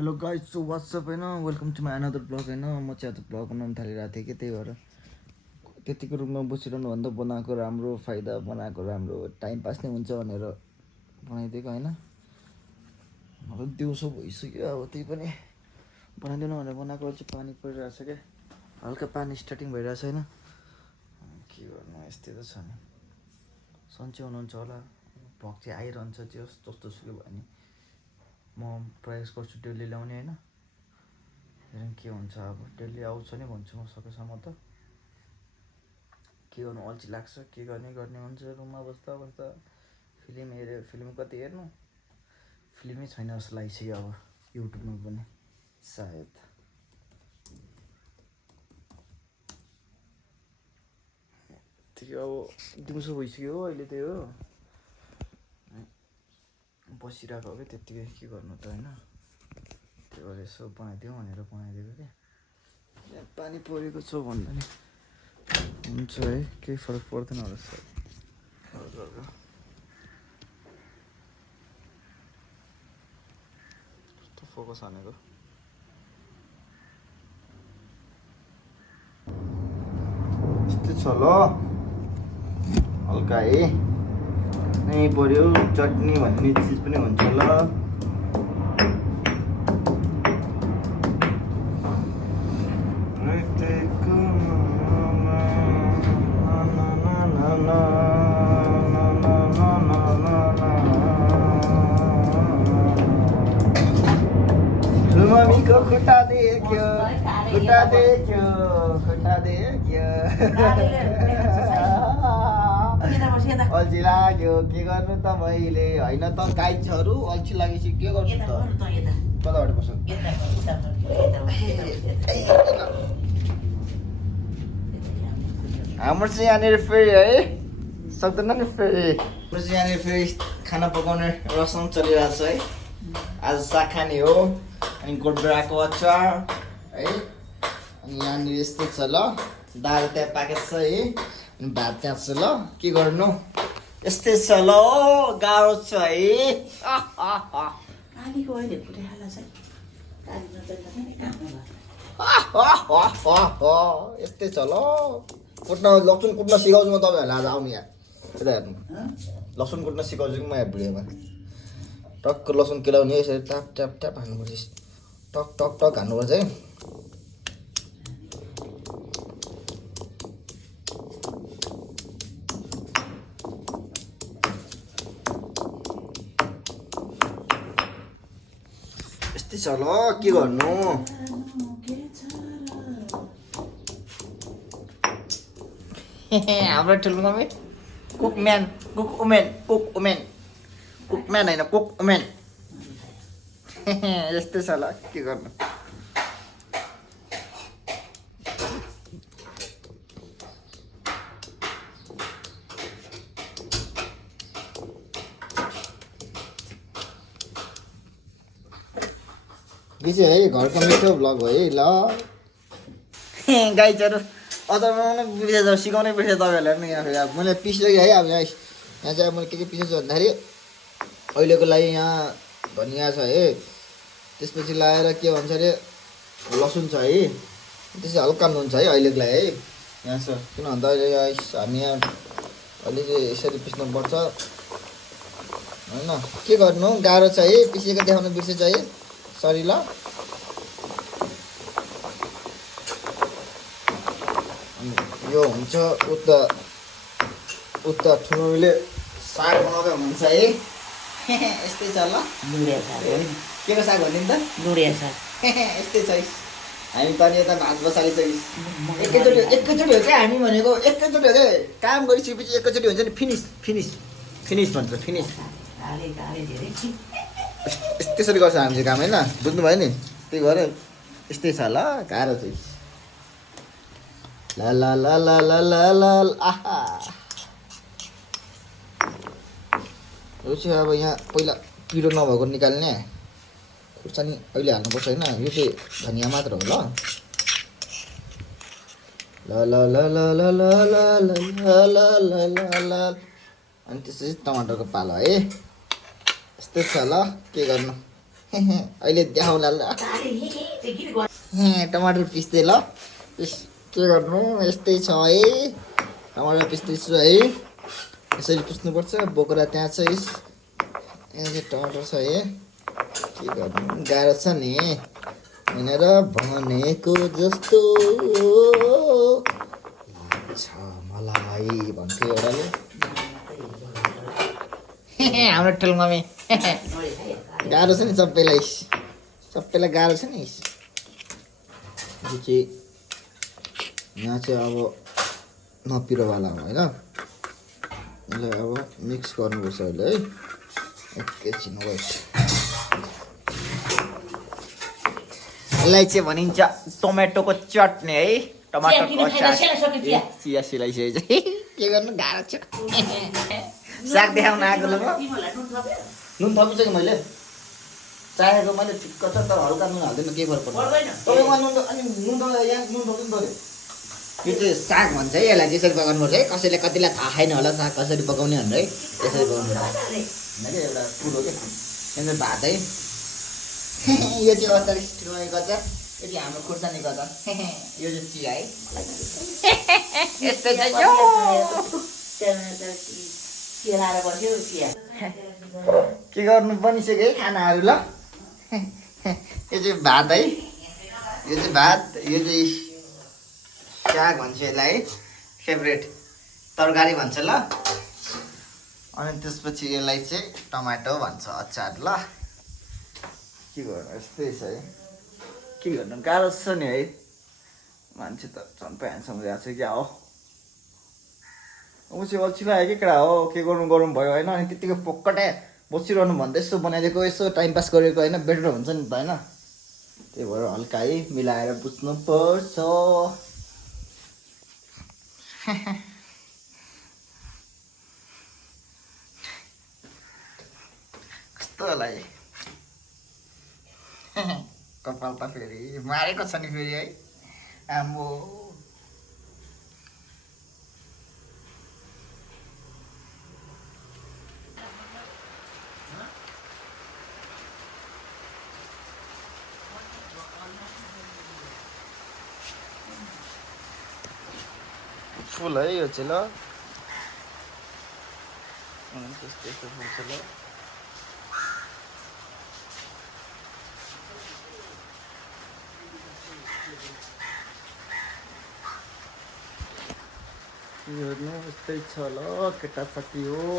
hello guys so what's up होइन welcome to my another blog होइन म चाहिँ आज ब्लग बनाउनु थालिरहेको थिएँ कि त्यही भएर त्यतिको रुममा बसिरहनुभन्दा बनाएको राम्रो फाइदा बनाएको राम्रो टाइम पास नै हुन्छ भनेर बनाइदिएको होइन अब दिउँसो भइसक्यो अब त्यही पनि बनाइदिनु भनेर बनाएको चाहिँ पानी परिरहेको छ क्या हल्का पानी स्टार्टिङ भइरहेछ होइन के गर्नु यस्तै त छ नि सन्चै हुनुहुन्छ होला भग चाहिँ आइरहन्छ त्यो जस्तो सुकै भयो नि म प्रयास गर्छु डेली ल्याउने होइन हेरौँ के हुन्छ अब डेली आउँछ नि भन्छु म सकेसम्म त के गर्नु अल्छी लाग्छ के गर्ने हुन्छ रुममा बस्दा बस्दा फिल्म हेऱ्यो फिल्म कति हेर्नु फिल्मै छैन जस्तो लागिसक्यो अब युट्युबमा पनि सायद त्यही अब दिउँसो भइसक्यो हो अहिले त्यही हो बसिरहेको हो कि त्यत्तिकै के गर्नु त होइन त्यही भएर यसो बनाइदिउँ भनेर बनाइदिएको क्या पानी परेको छ भन्दा नि हुन्छ है केही फरक पर्दैन होला सर कस्तो फोकस हानेको यस्तै छ ल हल्का है नै पर्यो चटनी भन्ने चिज पनि हुन्छ ल मम्मीको खुट्टा देख्यो अल्छी लाग्यो के गर्नु त मैले होइन त गाइजहरू अल्छी लागेपछि के गर्नु त कताबाट बस्नु हाम्रो चाहिँ यहाँनिर फेरि है सक्दैन नि फेरि हाम्रो चाहिँ यहाँनिर फेरि खाना पकाउने रसम चलिरहेको छ है आज साग खाने हो अनि गोडबेडाको अचार है अनि यहाँनिर यस्तै छ ल दाल त्यहाँ पाकेको छ है अनि भात त्यहाँ छ ल के गर्नु यस्तै छ ल गाह्रो छ है यस्तै छ ल कुट्न लसुन कुट्न सिकाउँछु म तपाईँहरूलाई आज आउनु यहाँ यता हेर्नु लसुन कुट्न सिकाउँछु कि म यहाँ भिडियोमा टक्क लसुन केलाउने यसरी ट्याप ट्याप ट्याप हान्नुपर्छ टक टक टक हान्नुपर्छ है यस्तै छ ल के गर्नु हाम्रो ठुलो मम्मी कुकम्यान कुकउमेन होइन कुकउमेन यस्तै छ ल के गर्नु यो चाहिँ है घरको मिठो भ्लग हो है ल गाइजहरू अचार बनाउनु बिर्सेछ सिकाउनै बिर्सेछ तपाईँहरूलाई पनि यहाँ फेरि मैले पिसिसकेँ है अब यहाँ चाहिँ मैले के पिसेछु भन्दाखेरि अहिलेको लागि यहाँ धनियाँ छ है त्यसपछि लगाएर के भन्छ अरे लसुन छ है त्यसपछि हल्का नुन छ है अहिलेको लागि है यहाँ छ किन भन्दा अहिले हामी यहाँ अहिले चाहिँ यसरी पिस्नुपर्छ होइन के गर्नु गाह्रो छ है पिसेको देखाउनु बिर्सेछ है सरी ल यो हुन्छ उता ठुलोले साग बनाउँदै हुनुहुन्छ है यस्तै छ ल के को साग भन्ने त डुडिया साग यस्तै छ हामी पनि यता भात बसालिसकिस् एकैचोटि हो क्या हामी भनेको एकैचोटि हो क्या काम गरिसकेपछि एकैचोटि हुन्छ नि फिनिस भन्छ फिनिस त्यसरी गर्छ हामी चाहिँ काम होइन बुझ्नुभयो नि त्यही भएर यस्तै छ ल गाह्रो चाहिँ ल ल ल ल ल ल ल आहा यो चाहिँ अब यहाँ पहिला पिरो नभएको निकाल्ने खुर्सानी अहिले हाल्नुपर्छ होइन यो चाहिँ धनियाँ मात्र हो ल ल ल ल ल ल ल ल ल ल ल अनि त्यसपछि टमाटरको पालो है यस्तै छ ल के गर्नु अहिले देखाउला ल टमाटर पिस्दै ल के गर्नु यस्तै छ है टमाटर पिस्दैछु है यसरी पिस्नुपर्छ बोक्रा त्यहाँ छ यहाँ चाहिँ टमाटर छ है के गर्नु गाह्रो छ नि भनेर भनेको जस्तो लाग्छ मलाई भन्थ्यो एउटाले हाम्रो ठुलममी गाह्रो छ नि सबैलाई गाह्रो छ नि यो चाहिँ यहाँ चाहिँ अब नपिरोवाला हो होइन यसलाई अब मिक्स गर्नुपर्छ अहिले है एकैछिन वेट यसलाई चाहिँ भनिन्छ टमेटोको चटनी है टमाटरको अचार चिया सिलाइसकेको चाहिँ के गर्नु गाह्रो छ साग देखाउन आएको ल नुन थपिसकेँ मैले चाहेको मैले ठिक्क छ तर हल्का नुन हाल्दैन केही फरक पर्दैन तपाईँमा नुन अनि नुन त यहाँ नुन थप्नु पऱ्यो यो चाहिँ साग भन्छ है यसलाई त्यसरी पकाउनुपर्छ है कसैले कतिलाई थाहा छैन होला साग कसरी पकाउने भनेर है त्यसरी पकाउनुपर्छ होइन कि एउटा कुरो के यहाँ भात है यो चाहिँ अचार स्टिलमा गचार यो चाहिँ हाम्रो खुर्सानी गचार यो चाहिँ चिया है यस्तै के गर्नु बनिसक्यो है खानाहरू ल यो चाहिँ भात है यो चाहिँ भात यो चाहिँ साग भन्छ यसलाई है फेभरेट तरकारी भन्छ ल अनि त्यसपछि यसलाई चाहिँ टमाटो भन्छ अचार ल के गर्नु यस्तै छ है के गर्नु गाह्रो छ नि है मान्छे त झन् ह्यान्डसम रहेको छ क्या हो उसी अल्छी लाग्यो कि केटा हो के गर्नु भयो होइन अनि त्यत्तिकै फोक्कटे बसिरहनु भन्दा यसो बनाइदिएको यसो टाइम पास गरेको होइन बेटर हुन्छ नि त होइन त्यही भएर हल्का है मिलाएर बुझ्नु पर्छ कस्तो होला है कपाल त फेरि मारेको छ नि फेरि है आम्बो फुल है यो चाहिँ ल त्यस्तै फुल छ ल हेर्नु यस्तै छ ल केटा साथी हो